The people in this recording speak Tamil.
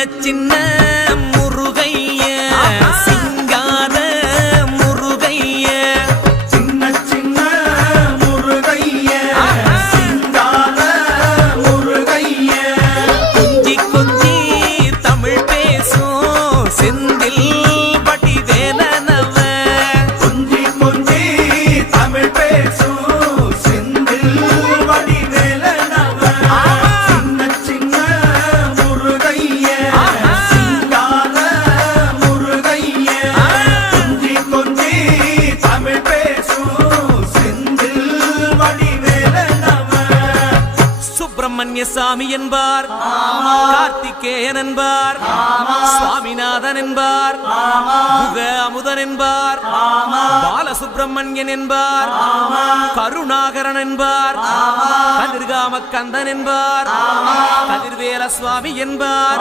சின்ன முருகைய சிங்கார முருகைய சின்ன சின்ன முருகைய சிங்கார முருகைய கொஞ்சி கொஞ்சி தமிழ் பேசும் செந்தில் பட்டி வேலனவ கொஞ்சி கொஞ்சி தமிழ் பேசும் செந்தில் பட்டி வேலனவ சின்ன சின்ன முருகைய சிங்கார முருகைய கொஞ்சி கொஞ்சி தமிழ் பேசும் செந்தில் பட்டி வேலனவ சுப்பிரமணிய சாமி என்பார், கார்த்திகேயன் என்பார், சுவாமிநாதன் என்பார், முக அமுதன் என்பார், பாலசுப்பிரமணியன் என்பார், கருணாகரன் என்பார், கதிர்காம கந்தன் என்பார், கதிர்வேல சுவாமி என்பார்.